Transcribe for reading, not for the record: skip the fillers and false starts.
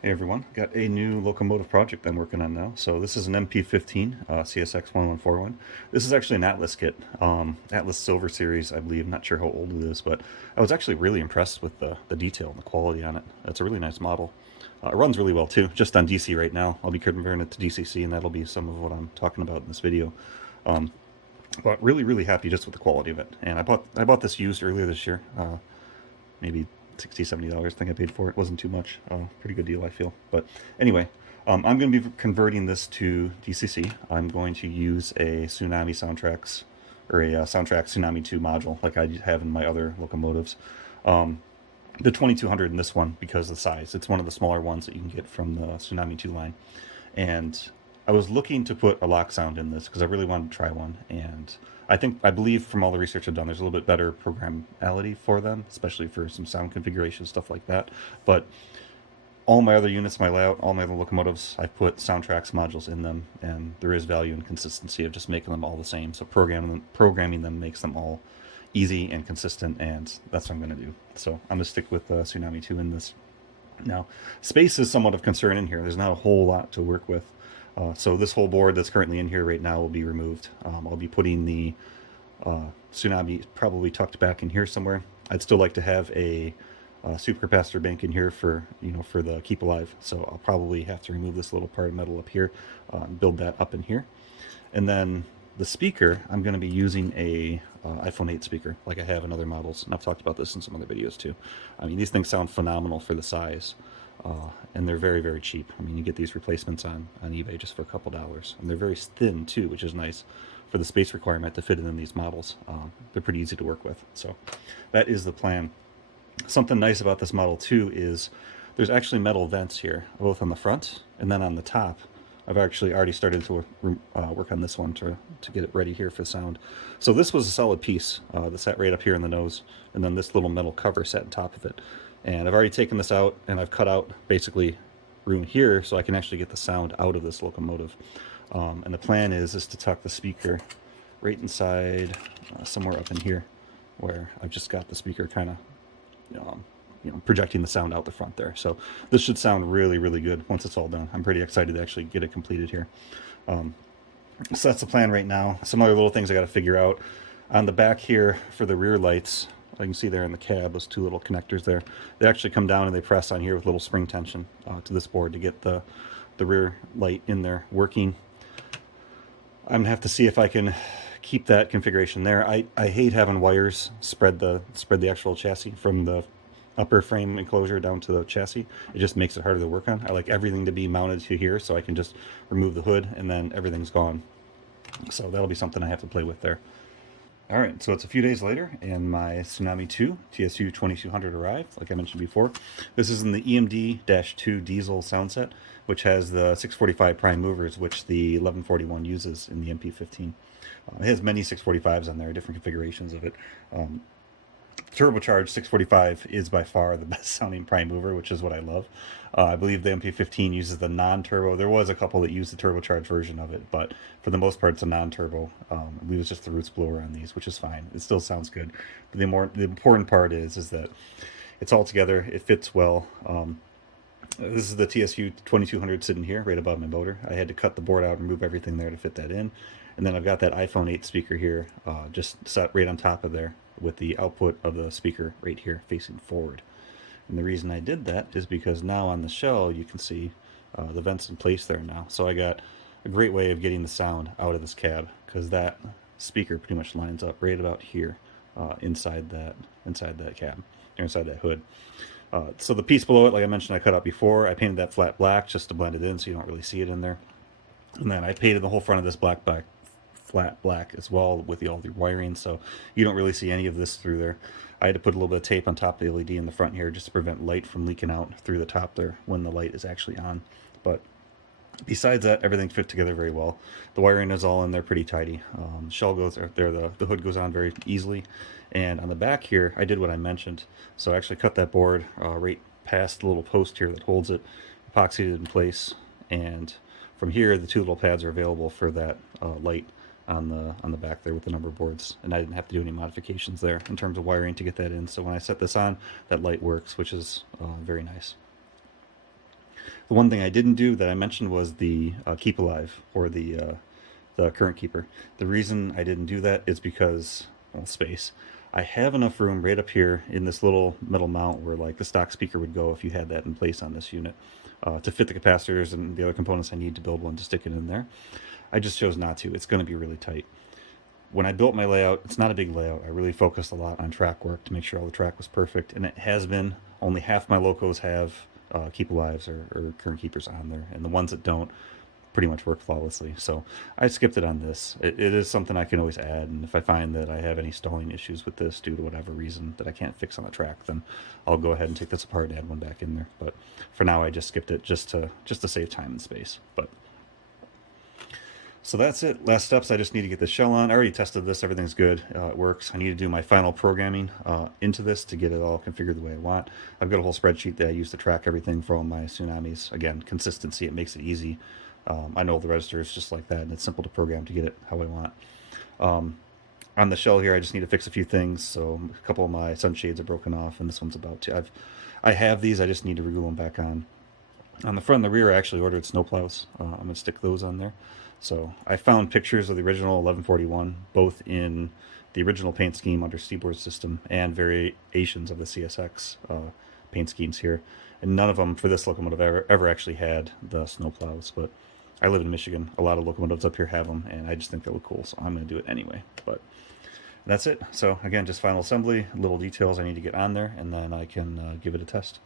Hey everyone, got a new locomotive project I'm working on now. So this is an MP15 CSX 1141. This is actually an Atlas kit, Atlas Silver Series, I believe. Not sure how old it is, but I was actually really impressed with the detail and the quality on it. It's a really nice model. It runs really well too, just on DC right now. I'll be converting it to DCC, and that'll be some of what I'm talking about in this video. Um, but really happy just with the quality of it. And I bought this used earlier this year. Maybe $60, $70 I think I paid for it. Wasn't too much. Pretty good deal, I feel. But anyway, I'm going to be converting this to DCC. I'm going to use a Tsunami Soundtraxx or a Soundtraxx Tsunami2 module like I have in my other locomotives. The 2200 in this one because of the size. It's one of the smaller ones that you can get from the Tsunami2 line. And I was looking to put a lock sound in this because I really wanted to try one, and I believe from all the research I've done, there's a little bit better programmability for them, especially for some sound configuration stuff like that. But all my other units, my layout, all my other locomotives, I've put Soundtraxx modules in them, and there is value and consistency of just making them all the same. So programming them makes them all easy and consistent, and that's what I'm going to do. So I'm going to stick with Tsunami 2 in this. Now, space is somewhat of concern in here. There's not a whole lot to work with. So this whole board that's currently in here right now will be removed. I'll be putting the Tsunami probably tucked back in here somewhere. I'd still like to have a supercapacitor bank in here for for the keep alive. So I'll probably have to remove this little part of metal up here and build that up in here. And then the speaker, I'm going to be using a iPhone 8 speaker like I have in other models, and I've talked about this in some other videos too. I mean, these things sound phenomenal for the size. And they're very cheap. I mean, you get these replacements on eBay just for a couple dollars, and they're very thin too, which is nice for the space requirement to fit in these models. They're pretty easy to work with, so that is the plan. Something nice about this model too is there's actually metal vents here, both on the front and then on the top. I've actually already started to work on this one to get it ready here for sound. So this was a solid piece that sat right up here in the nose, and then this little metal cover sat on top of it. And I've already taken this out, and I've cut out basically room here so I can actually get the sound out of this locomotive. And the plan is to tuck the speaker right inside somewhere up in here, where I've just got the speaker kind of projecting the sound out the front there. So this should sound really good once it's all done. I'm pretty excited to actually get it completed here. So that's the plan right now. Some other little things I got to figure out. On the back here for the rear lights, you can see there in the cab, those two little connectors there. They actually come down and they press on here with a little spring tension to this board to get the rear light in there working. I'm gonna have to see if I can keep that configuration there. I hate having wires spread the actual chassis from the upper frame enclosure down to the chassis. It just makes it harder to work on. I like everything to be mounted to here so I can just remove the hood and then everything's gone. So that'll be something I have to play with there. All right, so it's a few days later, and my Tsunami 2 TSU 2200 arrived, like I mentioned before. This is in the EMD-2 diesel sound set, which has the 645 prime movers, which the 1141 uses in the MP15. It has many 645s on there, different configurations of it. Turbocharged 645 is by far the best sounding prime mover, which is what I love. I believe the MP15 uses the non-turbo. There was a couple that used the turbocharged version of it, but for the most part it's a non-turbo. I believe it's just the roots blower on these, which is fine. It still sounds good. But the important part is that it's all together. It fits well. This is the TSU 2200 sitting here right above my motor. I had to cut the board out and remove everything there to fit that in. And then I've got that iPhone 8 speaker here just set right on top of there with the output of the speaker right here facing forward. And the reason I did that is because now on the shell you can see the vents in place there now. So I got a great way of getting the sound out of this cab, because that speaker pretty much lines up right about here inside that cab, or inside that hood. So the piece below it, like I mentioned, I cut out before. I painted that flat black just to blend it in so you don't really see it in there. And then I painted the whole front of this flat black as well with all the wiring, so you don't really see any of this through there. I had to put a little bit of tape on top of the LED in the front here just to prevent light from leaking out through the top there when the light is actually on. But besides that, everything fit together very well. The wiring is all in there pretty tidy. Shell goes there, the hood goes on very easily. And on the back here, I did what I mentioned. So I actually cut that board right past the little post here that holds it, epoxied it in place, and from here the two little pads are available for that light on the back there with the number boards, and I didn't have to do any modifications there in terms of wiring to get that in. So when I set this on, that light works, which is very nice. The one thing I didn't do that I mentioned was the keep alive, or the current keeper. The reason I didn't do that is because, well, space. I have enough room right up here in this little metal mount where like the stock speaker would go if you had that in place on this unit, to fit the capacitors and the other components I need to build one to stick it in there. I just chose not to. It's going to be really tight. When I built my layout, it's not a big layout. I really focused a lot on track work to make sure all the track was perfect, and it has been. Only half my locos have keep alives or current keepers on there, and the ones that don't pretty much work flawlessly. So I skipped it on this. It is something I can always add, and if I find that I have any stalling issues with this due to whatever reason that I can't fix on the track, then I'll go ahead and take this apart and add one back in there. But for now, I just skipped it just to save time and space. But so that's it. Last steps, I just need to get the shell on. I already tested this. Everything's good. It works. I need to do my final programming into this to get it all configured the way I want. I've got a whole spreadsheet that I use to track everything for all my Tsunamis. Again, consistency. It makes it easy. I know the register is just like that, and it's simple to program to get it how I want. On the shell here, I just need to fix a few things. So a couple of my sunshades are broken off, and this one's about to. I have these. I just need to reglue them back on. On the front and the rear, I actually ordered snowplows. I'm going to stick those on there. So I found pictures of the original 1141, both in the original paint scheme under Seaboard system and variations of the CSX paint schemes here. And none of them for this locomotive ever actually had the snowplows. But I live in Michigan. A lot of locomotives up here have them, and I just think they look cool, so I'm going to do it anyway. But that's it. So again, just final assembly, little details I need to get on there, and then I can give it a test.